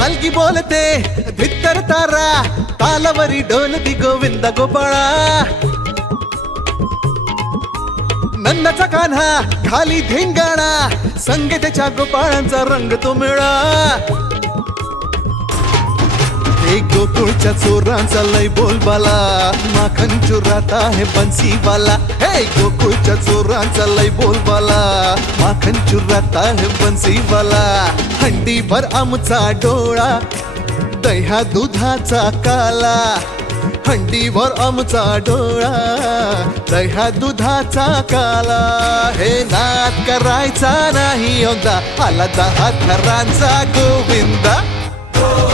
हलगी बोलते भित्तर तारा तालावरी डोलती गोविंद गोपाळा नन्नाचा कान्हा खाली धिंगाणा संगीताच्या गोपाळांचा रंग तो मिळा हे गोकुळच्या चोरांचा लय बोलबाला. माखन चोरात आहे बन्सीवाला हे गोकुळच्या चोरांचा लय बोलबाला. माखन चुरात आहे बन्सीवाला हंडी भर आमचा डोळा दह्या दुधाचा काला. हंडीवर आमचा डोळा दह्या दुधाचा काला. हे नाद करायचा नाही होता आला दहा थरांचा गोविंदा गोविंदा.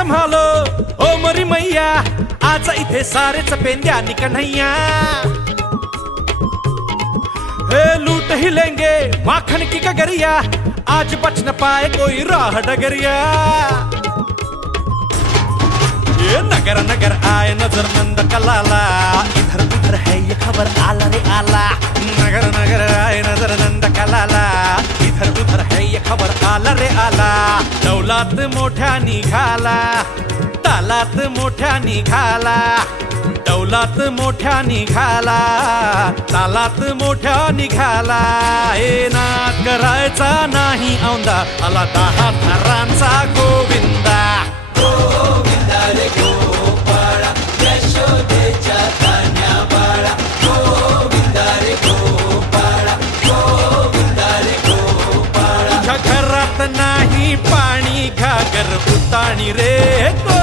संभालो. ओ मरी मैया आज इथे सारेच पेंद्या कन्हैया हे लूट ही लेंगे माखन की कगरिया. आज बच न पाए कोई राह डगरिया. ये नगर नगर आए नजर नंद कलाला. खबर आला रे आला. दौलात मोठ्या निघाला. तालात मोठ्या निघाला. दौलात मोठ्या निघाला. तालात मोठ्या निघाला. हे नाद करायचा नाही औंदा. आला दहा थरांचा गोपाळा तुझ्या